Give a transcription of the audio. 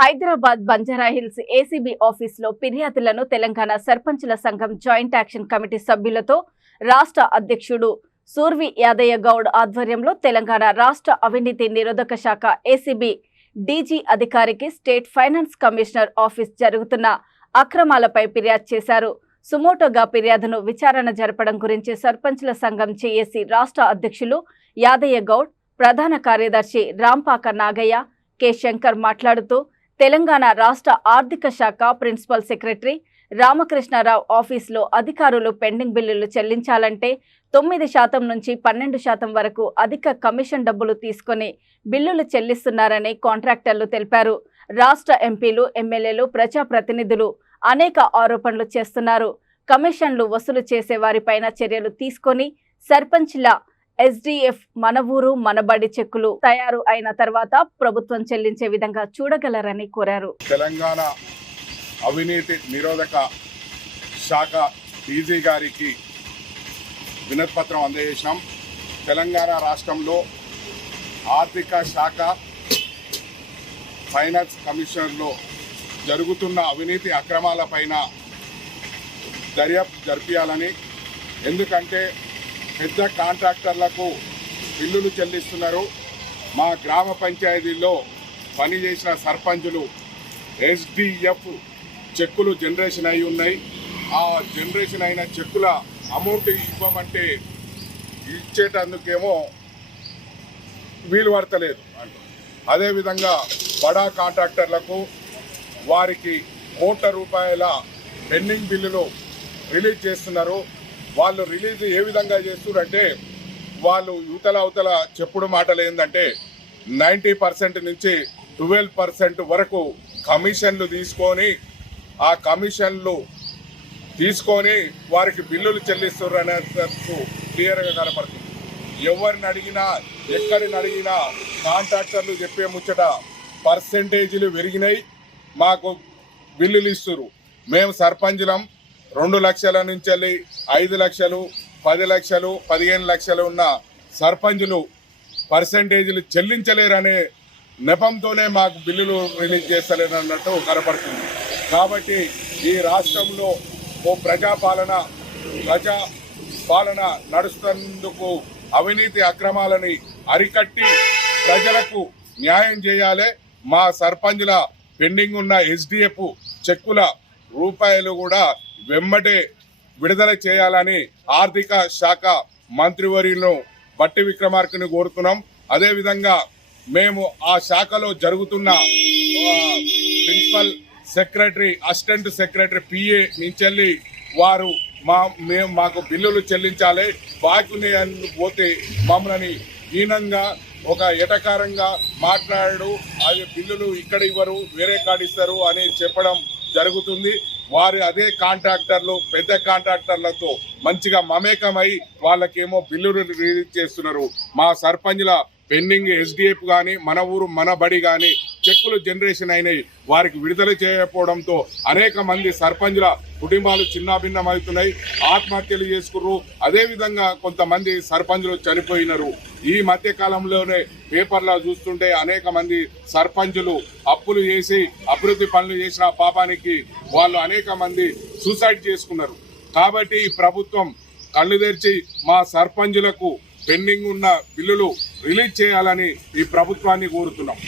Hyderabad Banjara Hills ACB ఆఫీసులో ఫిర్యాదులను తెలంగాణ సర్పంచుల సంఘం జాయింట్ యాక్షన్ కమిటీ సభ్యులతో రాష్ట్ర అధ్యక్షుడు సూర్వి యాదయ్య గౌడ్ ఆధ్వర్యంలో తెలంగాణ రాష్ట్ర అవినీతి నిరోధక శాఖ ఏసీబీ డీజీ అధికారికి స్టేట్ ఫైనాన్స్ కమిషనర్ ఆఫీస్ జరుగుతున్న అక్రమాలపై ఫిర్యాదు చేశారు. సుమోటోగా ఫిర్యాదును విచారణ జరపడం గురించి సర్పంచుల సంఘం జేఏసీ రాష్ట్ర అధ్యక్షులు యాదయ్య గౌడ్, ప్రధాన కార్యదర్శి రాంపాక నాగయ్య, కె శంకర్ మాట్లాడుతూ తెలంగాణ రాష్ట్ర ఆర్థిక శాఖ ప్రిన్సిపల్ సెక్రటరీ రామకృష్ణారావు ఆఫీసులో అధికారులు పెండింగ్ బిల్లులు చెల్లించాలంటే 9% నుంచి 12% వరకు అధిక కమిషన్ డబ్బులు తీసుకుని బిల్లులు చెల్లిస్తున్నారని కాంట్రాక్టర్లు తెలిపారు. రాష్ట్ర ఎంపీలు, ఎమ్మెల్యేలు, ప్రజాప్రతినిధులు అనేక ఆరోపణలు చేస్తున్నారు. కమిషన్లు వసూలు చేసే వారిపైన చర్యలు తీసుకొని సర్పంచ్ల ఎస్డిఎఫ్ మన ఊరు మనబడి చెక్కులు తయారు అయిన తర్వాత ప్రభుత్వం చెల్లించే విధంగా చూడగలరని కోరారు. తెలంగాణ అవినీతి నిరోధక శాఖ డీజీ గారికి వినతి పత్రం అందజేసినాం. తెలంగాణ రాష్ట్రంలో ఆర్థిక శాఖ ఫైనాన్స్ కమిషనర్లో జరుగుతున్న అవినీతి అక్రమాలపైన దర్యాప్తు జరిపించాలని, ఎందుకంటే పెద్ద కాంట్రాక్టర్లకు బిల్లులు చెల్లిస్తున్నారు. మా గ్రామ పంచాయతీల్లో పనిచేసిన సర్పంచులు ఎస్డిఎఫ్ చెక్కులు జనరేషన్ అయి ఉన్నాయి. ఆ జనరేషన్ అయిన చెక్కుల అమౌంట్ ఇవ్వమంటే ఇచ్చేటందుకేమో వీలు పడతలేదు అంట. అదేవిధంగా బడా కాంట్రాక్టర్లకు వారికి ₹1,00,00,000 పెండింగ్ బిల్లులు రిలీజ్ చేస్తున్నారు. వాళ్ళు రిలీజ్ ఏ విధంగా చేస్తున్నారంటే, వాళ్ళు అవతల చెప్పుడు మాటలు ఏంటంటే 90% నుంచి 12% వరకు కమిషన్లు తీసుకొని, ఆ కమిషన్లు తీసుకొని వారికి బిల్లులు చెల్లిస్తున్నారనేందుకు క్లియర్గా కనపడుతుంది. ఎవరిని అడిగినా, ఎక్కడిని అడిగినా కాంట్రాక్టర్లు చెప్పే ముచ్చట పర్సెంటేజీలు పెరిగినాయి, మాకు బిల్లులు ఇస్తున్నారు. మేము సర్పంచులం 2 లక్షల నుంచి 5 లక్షలు, 10 లక్షలు, 15 లక్షలు ఉన్న సర్పంచులు పర్సెంటేజీలు చెల్లించలేరనే నెపంతోనే మాకు బిల్లులు రిలీజ్ చేస్తలేరు అన్నట్టు కనపడుతుంది. కాబట్టి ఈ రాష్ట్రంలో ప్రజాపాలన నడుస్తున్నందుకు అవినీతి అక్రమాలని అరికట్టి ప్రజలకు న్యాయం చేయాలి. మా సర్పంచుల పెండింగ్ ఉన్న ఎస్డిఎఫ్ చెక్కుల రూపాయలు కూడా వెంబడే విడుదల చేయాలని ఆర్థిక శాఖ మంత్రివర్యులను బట్టి విక్రమార్కని కోరుతున్నాం. అదేవిధంగా మేము ఆ శాఖలో జరుగుతున్న principal secretary, assistant secretary, PA నుంచి వారు మాకు బిల్లులు చెల్లించాలి, బాకీ పోతే మమ్మల్ని హీనంగా ఒక ఎటకారంగా మాట్లాడు, అది బిల్లులు ఇక్కడ ఇవ్వరు, వేరే కాడ ఇస్తారు అని చెప్పడం జరుగుతుంది. వారు అదే కాంట్రాక్టర్లు, పెద్ద కాంట్రాక్టర్లతో మంచిగా మమేకమై వాళ్ళకేమో బిల్లులు రిలీజ్ చేస్తున్నారు. మా సర్పంచ్ల పెండింగ్ ఎస్డిఎఫ్ కానీ, మన ఊరు మన బడి కానీ చెక్కులు జనరేషన్ అయినాయి, వారికి విడుదల చేయకపోవడంతో అనేక మంది సర్పంచ్ల కుటుంబాలు చిన్నాభిన్నమవుతున్నాయి, ఆత్మహత్యలు చేసుకున్నారు. అదేవిధంగా కొంతమంది సర్పంచులు చనిపోయినారు. ఈ మధ్య కాలంలోనే పేపర్లో చూస్తుంటే అనేక మంది సర్పంచులు అప్పులు చేసి అభివృద్ధి పనులు చేసిన పాపానికి వాళ్ళు అనేక మంది సూసైడ్ చేసుకున్నారు. కాబట్టి ఈ ప్రభుత్వం కళ్ళు తెరిచి మా సర్పంచులకు పెండింగ్ ఉన్న బిల్లులు రిలీజ్ చేయాలని ఈ ప్రభుత్వాన్ని కోరుతున్నాం.